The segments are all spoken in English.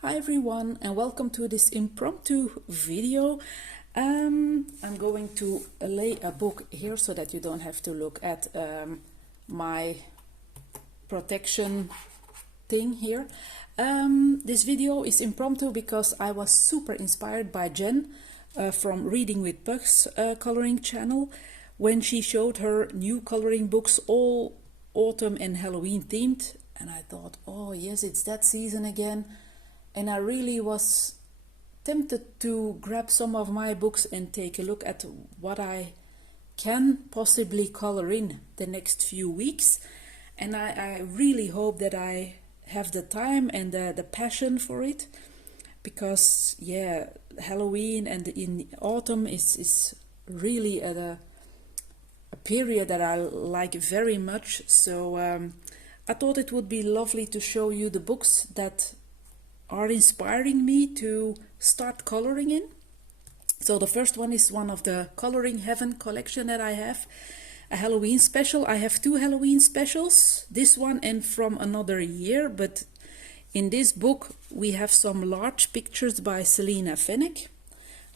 Hi everyone, and welcome to this impromptu video. I'm going to lay a book here so that you don't have to look at my protection thing here. This video is impromptu because I was super inspired by Jen from Reading with Pugs coloring channel when she showed her new coloring books, all autumn and Halloween themed, and I thought, oh yes, it's that season again. And I really was tempted to grab some of my books and take a look at what I can possibly color in the next few weeks. And I really hope that I have the time and the passion for it, because yeah, Halloween and in autumn is really a period that I like very much. So I thought it would be lovely to show you the books that are inspiring me to start coloring in. So the first one is one of the Coloring Heaven collection that I have, a Halloween special. I have two Halloween specials, this one and from another year, but in this book we have some large pictures by Selena Fenech.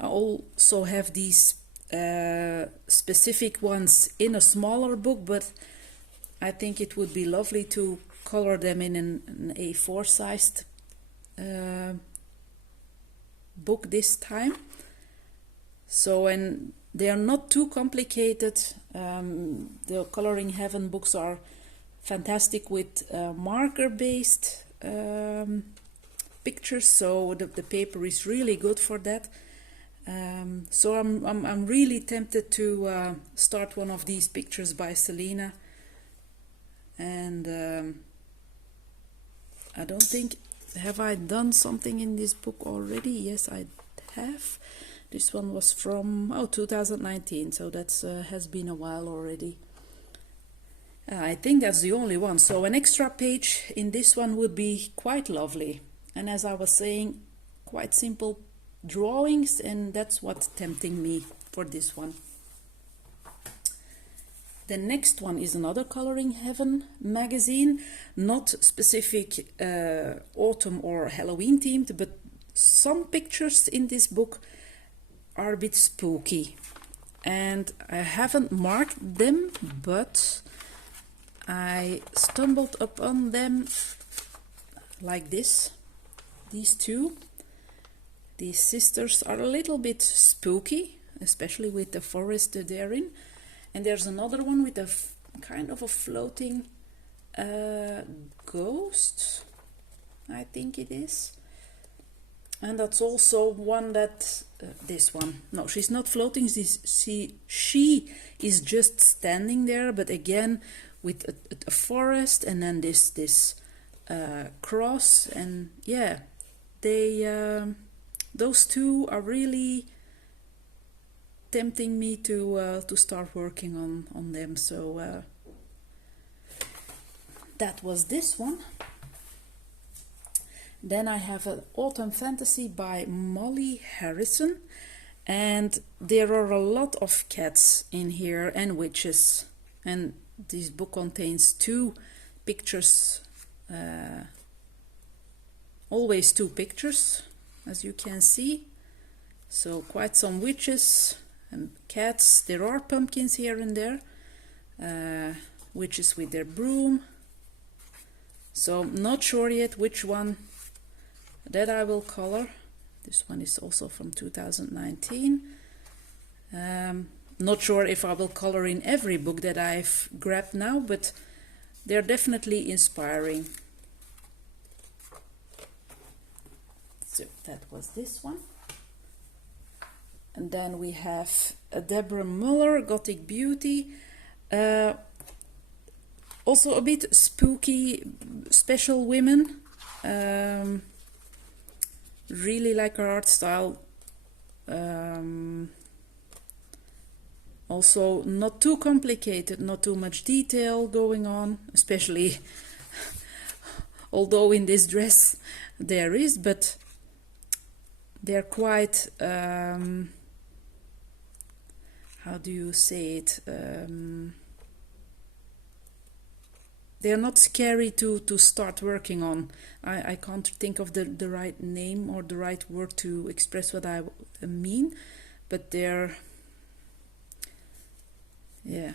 I also have these specific ones in a smaller book, but I think it would be lovely to color them in an A4 sized book this time. So, and they are not too complicated. The Coloring Heaven books are fantastic with marker based pictures, so the paper is really good for that. So I'm really tempted to start one of these pictures by Selena, and I don't think, have I done something in this book already? Yes, I have. This one was from 2019, so that's has been a while already. I think that's the only one. So an extra page in this one would be quite lovely. And as I was saying, quite simple drawings, and that's what's tempting me for this one. The next one is another Coloring Heaven magazine, not specific autumn or Halloween themed, but some pictures in this book are a bit spooky. And I haven't marked them, but I stumbled upon them like this. These two. These sisters are a little bit spooky, especially with the forest they're in. And there's another one with a kind of a floating ghost, I think it is. And that's also one that, this one, no, she's not floating, she is just standing there, but again with a forest, and then this cross, and yeah, they those two are really tempting me to start working on them. So that was this one. Then I have an Autumn Fantasy by Molly Harrison, and there are a lot of cats in here and witches, and this book contains two pictures, always two pictures, as you can see. So quite some witches and cats. There are pumpkins here and there, witches with their broom. So not sure yet which one that I will color. This one is also from 2019. Not sure if I will color in every book that I've grabbed now, but they're definitely inspiring. So that was this one. And then we have Deborah Muller, Gothic Beauty. Also a bit spooky, special women. Really like her art style. Also not too complicated, not too much detail going on, especially although in this dress there is, but they're quite, how do you say it? they're not scary to start working on. I can't think of the right name or the right word to express what I mean, but they're, yeah,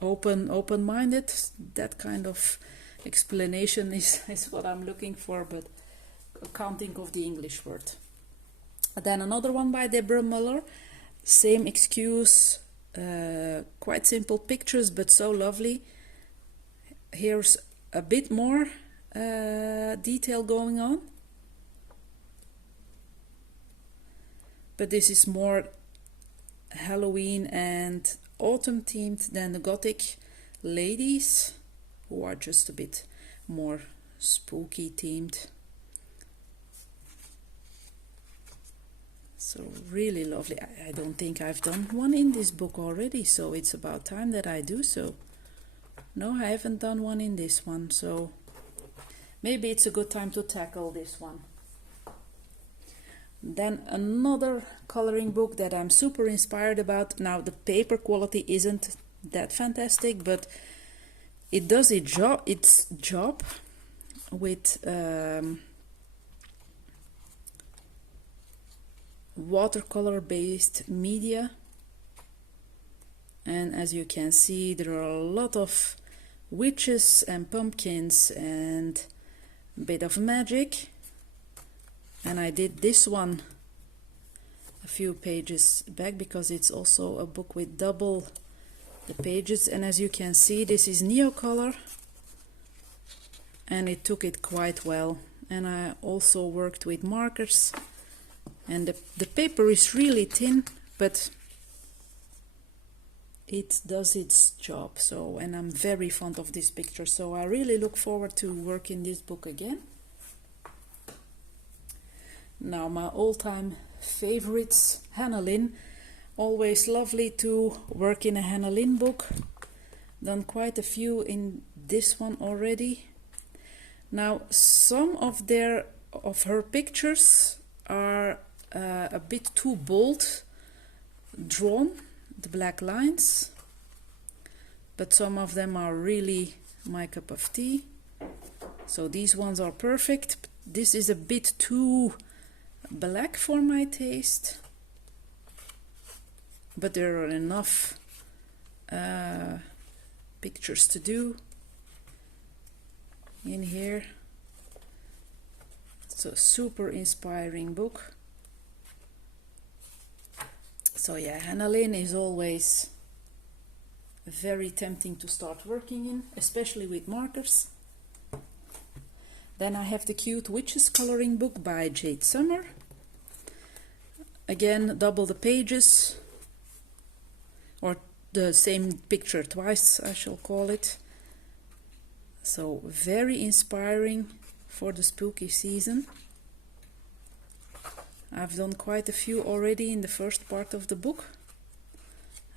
open-minded. That kind of explanation is what I'm looking for, but I can't think of the English word. Then another one by Deborah Muller, same excuse, quite simple pictures but so lovely. Here's a bit more detail going on, but this is more Halloween and autumn themed than the Gothic ladies, who are just a bit more spooky themed. So really lovely. I don't think I've done one in this book already, so it's about time that I do so. No, I haven't done one in this one, so maybe it's a good time to tackle this one. Then another coloring book that I'm super inspired about. Now the paper quality isn't that fantastic, but it does its job with watercolor based media, and as you can see there are a lot of witches and pumpkins and a bit of magic. And I did this one a few pages back because it's also a book with double the pages, and as you can see this is Neocolor and it took it quite well. And I also worked with markers, and the paper is really thin, but it does its job. So, and I'm very fond of this picture, so I really look forward to working this book again. Now my all-time favorites, Hannah Lynn. Always lovely to work in a Hannah Lynn book. Done quite a few in this one already. Now some of her pictures are a bit too bold drawn, the black lines, but some of them are really my cup of tea. So these ones are perfect. This is a bit too black for my taste, but there are enough pictures to do in here. It's a super inspiring book. So yeah, Hannah Lynn is always very tempting to start working in, especially with markers. Then I have the Cute Witches coloring book by Jade Summer. Again, double the pages, or the same picture twice, I shall call it. So very inspiring for the spooky season. I've done quite a few already in the first part of the book.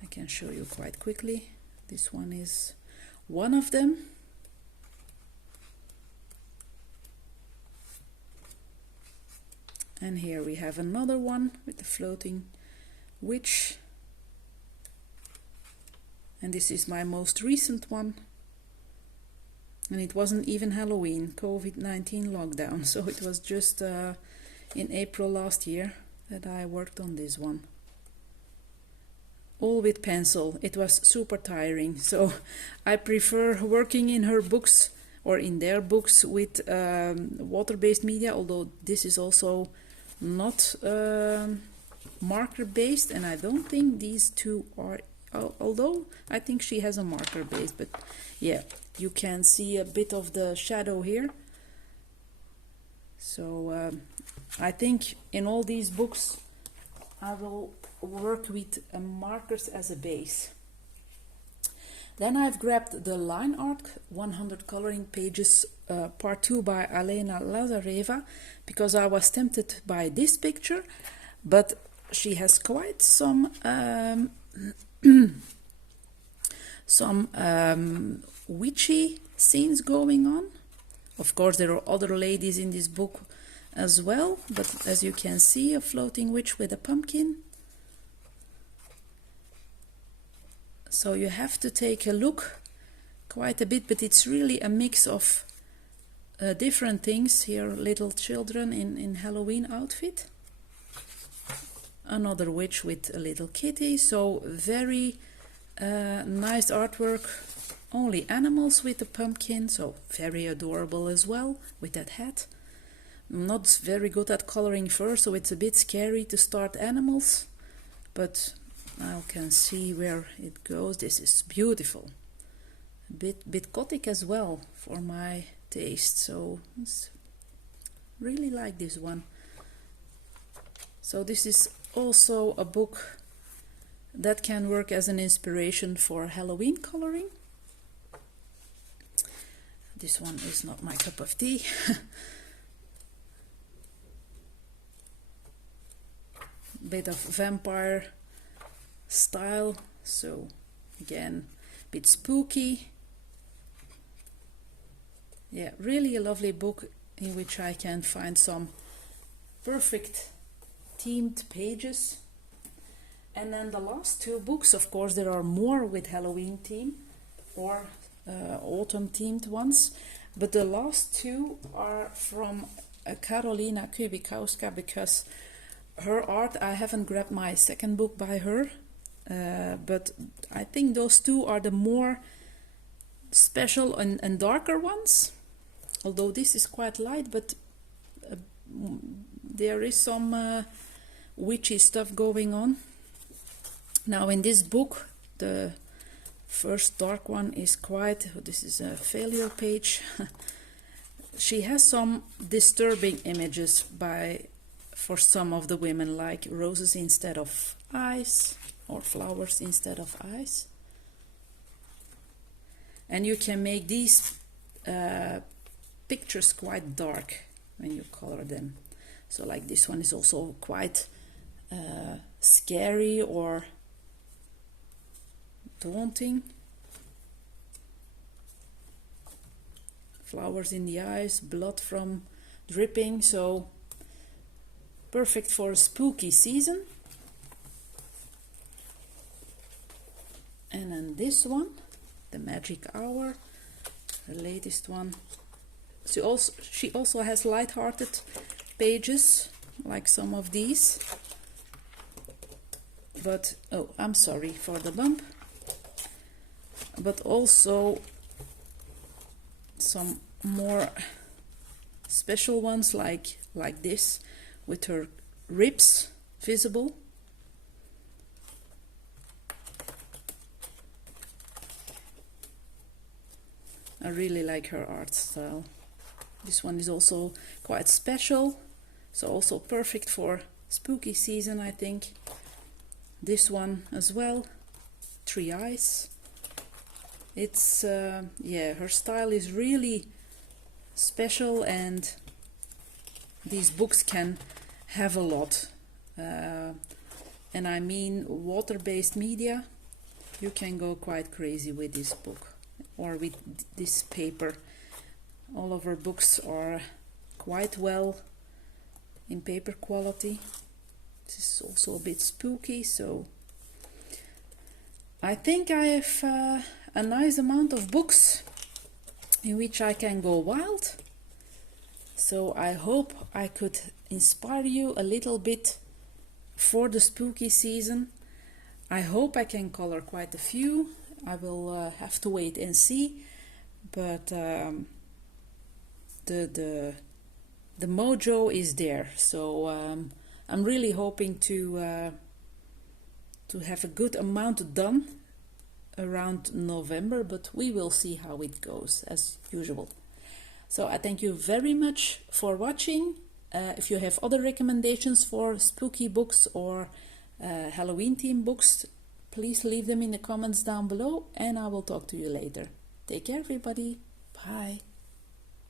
I can show you quite quickly. This one is one of them. And here we have another one with the floating witch. And this is my most recent one. And it wasn't even Halloween, COVID-19 lockdown. So it was just in April last year that I worked on this one. All with pencil. It was super tiring. So I prefer working in her books or in their books with water-based media, although this is also not marker based, and I don't think these two are, although I think she has a marker based, but yeah, you can see a bit of the shadow here. So I think in all these books I will work with markers as a base. Then I've grabbed the line art 100 coloring pages part 2 by Alena Lazareva, because I was tempted by this picture, but she has quite some witchy scenes going on. Of course there are other ladies in this book as well, but as you can see, a floating witch with a pumpkin. So you have to take a look quite a bit, but it's really a mix of different things. Here, little children in Halloween outfit. Another witch with a little kitty. So very nice artwork. Only animals with a pumpkin, so very adorable as well with that hat. I'm not very good at coloring fur, so it's a bit scary to start animals, but I can see where it goes. This is beautiful. A bit gothic as well for my taste, so it's really like this one. So this is also a book that can work as an inspiration for Halloween coloring. This one is not my cup of tea. Bit of vampire style, so again, a bit spooky. Yeah, really a lovely book in which I can find some perfect themed pages. And then the last two books, of course, there are more with Halloween theme or autumn themed ones, but the last two are from Carolina Kibikowska, because her art, I haven't grabbed my second book by her, but I think those two are the more special and darker ones, although this is quite light, but there is some witchy stuff going on. Now in this book, the first dark one is quite, this is a failure page. She has some disturbing images for some of the women, like roses instead of eyes or flowers instead of eyes. And you can make these pictures quite dark when you color them. So like this one is also quite scary or daunting. Flowers in the eyes, blood from dripping, so perfect for a spooky season. And then this one, the Magic Hour, the latest one. She also has light-hearted pages, like some of these. But, oh, I'm sorry for the bump. But also some more special ones, like this, with her ribs visible. I really like her art style. This one is also quite special, so also perfect for spooky season, I think. This one as well, 3 eyes. It's yeah, her style is really special, and these books can have a lot. And I mean water-based media, you can go quite crazy with this book or with this paper. All of her books are quite well in paper quality. This is also a bit spooky, so I think I have a nice amount of books in which I can go wild. So I hope I could inspire you a little bit for the spooky season. I hope I can color quite a few. I will have to wait and see, but the mojo is there. So I'm really hoping to have a good amount done around November, but we will see how it goes as usual. So I thank you very much for watching. If you have other recommendations for spooky books or Halloween themed books, please leave them in the comments down below, and I will talk to you later. Take care, everybody. Bye.